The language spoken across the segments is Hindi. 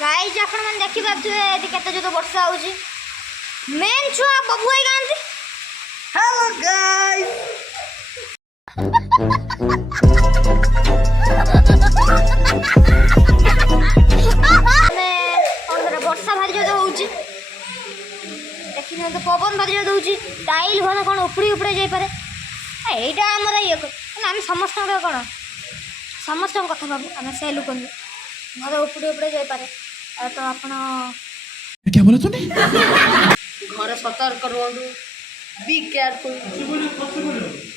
गाइज आपण मन देखि पाथुए एति केते जो वर्षा होउची मेन छुआ बबु आई गांती। हेलो गाइस वर्षा भारी जो होउची देखि तो पवन भारी जो होउची टाइल भन कोन उपड़ी उपड़े जाई पारे एटा हमरा ये आम समस्त कौन समस्त कथा बाबू आम से लोक घर उपड़े उपड़े जाई पारे तो आपण क्या बोला तूने? घर सतर्क रहो, बी केयरफुल।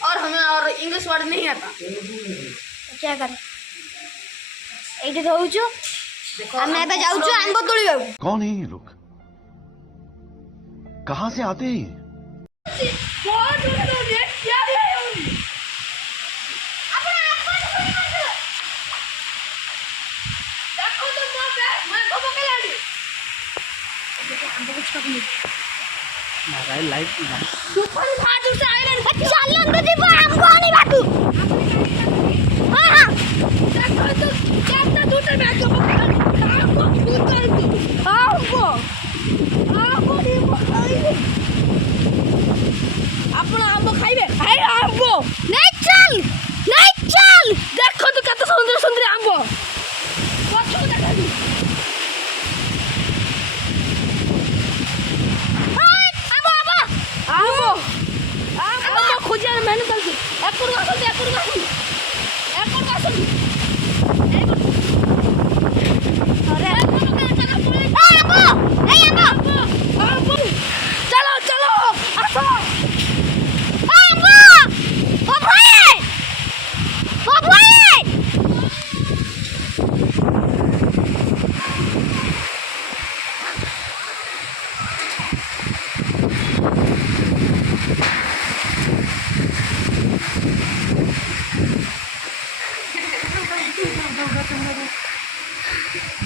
और हमें और इंग्लिश वर्ड नहीं आता। क्या करे एठी रहउछु हम एबे जाउछु आंबो तोळी बाबू। कौन है ये लोग? कहाँ से आते हैं?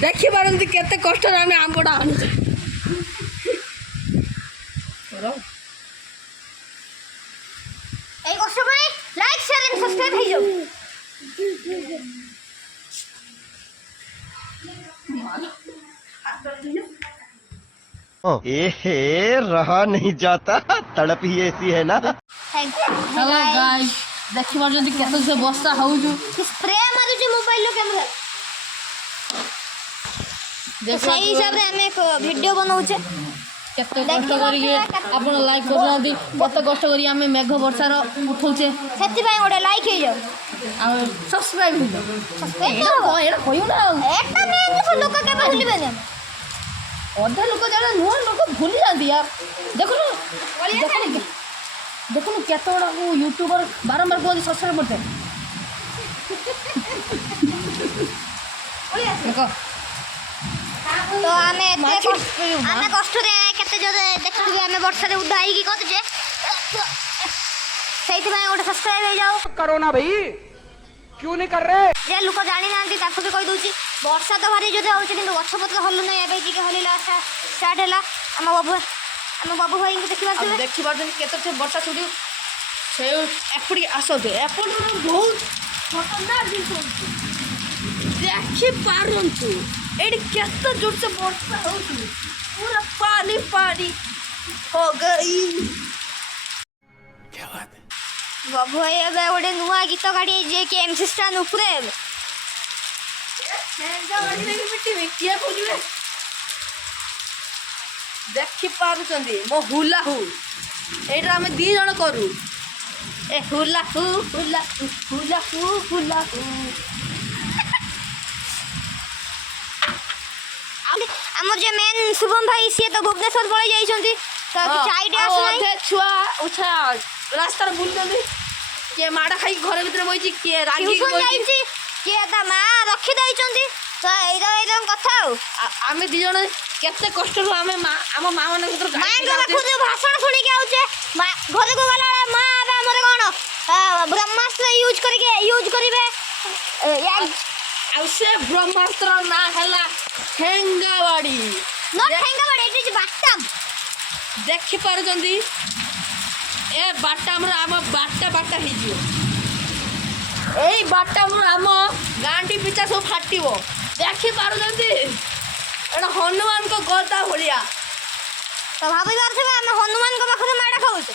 देखी पारती केते कष्ट आम आंबटा आनु এই কষ্ট ভাই লাইক শেয়ার এন্ড সাবস্ক্রাইব হই যাও। एहे रहा नहीं जाता, तड़प ही ऐसी है ना। Thank you. हेलो गाइस देखी पारती केते से वर्षा होउछु स्प्रे मारुची मोबाइल लो कैमरा सही हिसाब रे हमें एक वीडियो बनाउछे केते कष्ट करिके आपण लाइक करनादी केते कष्ट करी हमें मेघ वर्षार उठौछे सेति भाई ओडे लाइक हे जाओ आ सब्सक्राइब हो जाओ। सब्सक्राइब एड़ा कहियो ना एकटा में तो लोक के भूलिबे ना अधा लोक जाने नुआ लोक भूली जाती यार। देखो देखो केते बड़ा वो यूट्यूबर बारंबार बोली सब्सक्राइब करते देखो तो हमें कष्ट रे केते जो देखि हमें वर्षा रे उडाई की कत जे सेति भाई ओडे सब्सक्राइब हे जाओ करो ना भाई, क्यों नहीं कर रहे? जे लोक जानि नांती ताको भी कहि दोची वर्षा तो भारी जो होउची किंतु गछपत्र हल्लु नै एबे जी के हलिला स्टार्ट हैला हम बाबू भाई को देखि बात देखी पारछन केते से वर्षा छुटी से एपडी आसते एपड बहुत खतरनाक जिंस देखि पारंतु एडी केते जोर से वर्षा होउछु पूरा पानी पानी हो गई। क्या बात है? बाबू भाई एबे ओडे नुआ गीत गाड़ी जे के एमसी स्टान ऊपर देखी पारुचंदी मो हुला हु एटा हमें दी जण करू ए हुला हु हुला हु हुला हु हुला हु हमर जे मेन शुभम भाई सी तो भुवनेश्वर पळे जाइछंती तो किछ आईडिया आस नै अधे छुआ उछा रास्ता रे बुल जंदी के माडा खाई घर भीतर बइची के रागी ट्यूशन बइची जाइछि के ता मा रखि दैछंती तो एदम कथा हो आमे दी जण केते कष्ट रो आमे मा हम मा मन भीतर मां को खुद भाषण सुनि के आउछे घर को गला मा आबे हमर कोन ब्रह्मास्त्र यूज करिवे आ से ब्रह्मास्त्र ना हला ठेंगावाड़ी नॉट ठेंगावाड़ी इट इज बाटम देखि पार जंदी ए बाटा हमर आम बाटा हे जियो ए बाटा हमर आम गांडी पिचा सब फाटिबो देखि पार जंदी गदा भलिया तो भाभी पार्थिबे हम हनुमान को पाखरे माडा खाउछे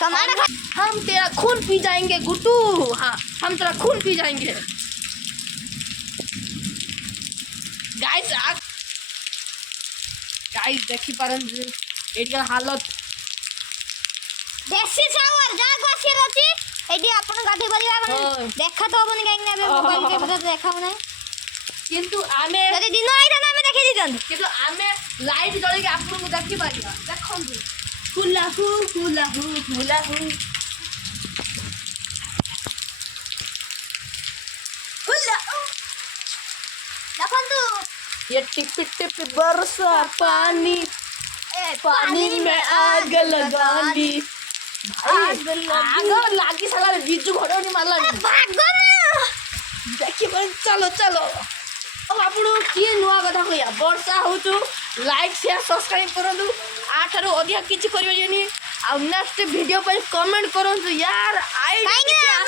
तो माडा खा हम तेरा खून पी जाएंगे गुड्डू हाँ हम तेरा खून पी जाएंगे गाइस देखी पारन एटिका हालत देसी सावर जा गसी रची एडी आपण गाधे परिवा हाँ। देखा तो हबनी काई ना मोबाइल के भीतर देखाउ नै किंतु आमे यदि दिन आइता ना हमें देखि दिजन किंतु आमे लाइट जळी के आपन को देखि पारिया देखंतु हुलाहु हुलाहु हुलाहु हुलाहु देखंतु ये टिप टिप बरसा पानी पानी में आग लगानी आग लागी साला बिजू घड़ोनी मारला भागो ना देखि चलो चलो अब आपण किए नुआ कथा कहया वर्षा होचु लाइक शेयर सब्सक्राइब करंतु आठारो अधिक किछि करियो जेनी आ नेक्स्ट वीडियो पर कमेंट करंतु यार आई काई ना